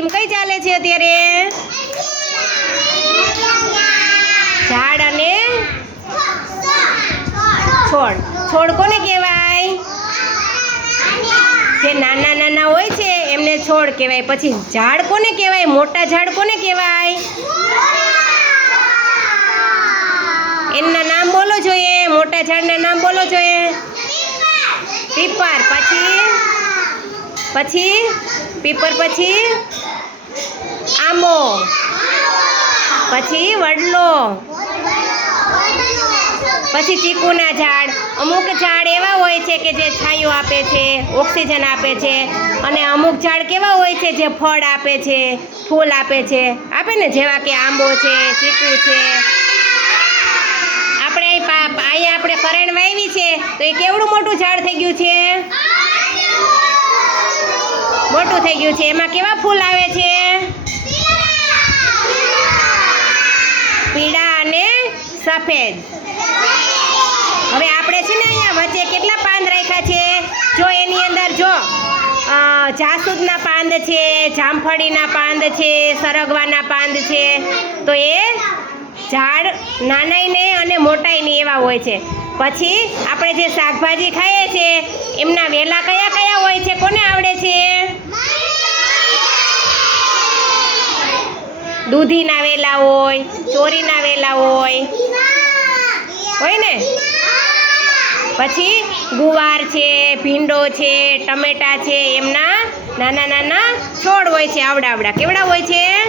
Theme કઈ ચાલે છે અત્યારે? ઝાડ અને છોડ. છોડ કોને કહેવાય? જે નાના નાના હોય છે, એમને છોડ કહેવાય. પછી ઝાડ કોને કહેવાય? મોટા ઝાડ કોને કહેવાય? એમના નામ બોલો જોઈએ. મોટા ઝાડના નામ બોલો જોઈએ. પીપર. પછી પછી પીપર પછી આંબો. પછી વડલો. પછી ચીકુના ઝાડ. અમુક ઝાડ એવા હોય છે કે જે છાંયો આપે છે, ઓક્સિજન આપે છે, અને અમુક ઝાડ કેવા હોય છે જે ફળ આપે છે, ફૂલ આપે છે. આપે ને જેવા કે આંબો છે, ચીકુ છે. આપણે અહીં આપણે કરણ વાવી છે, તો એ કેવડું મોટું ઝાડ થઈ ગયું છે? મોટું થઈ ગયું છે. એમાં કેવા ફૂલ આવે છે? પીળા અને સફેદ. હવે આપણે છે ને અહીંયા વચ્ચે કેટલા પાંદ રાખ્યા છે? જો એની અંદર જો જાસૂદના પાંદ છે, જામફળીના પાંદ છે, સરગવાના પાંદ છે, તો એ ઝાડ નાનાઈને અને મોટાઈને એવા હોય છે. પછી આપણે જે શાકભાજી ખાઈએ છીએ એમના વેલા કયા કયા હોય છે કોને આવડે છે દૂધીના વેલા હોય, ચોરીના વેલા હોય. હોય ને? પછી ગુવાર છે, ભીંડો છે, ટમેટા છે, એમના નાના નાના છોડ હોય છે, આવડા આવડા. કેવડા હોય છે?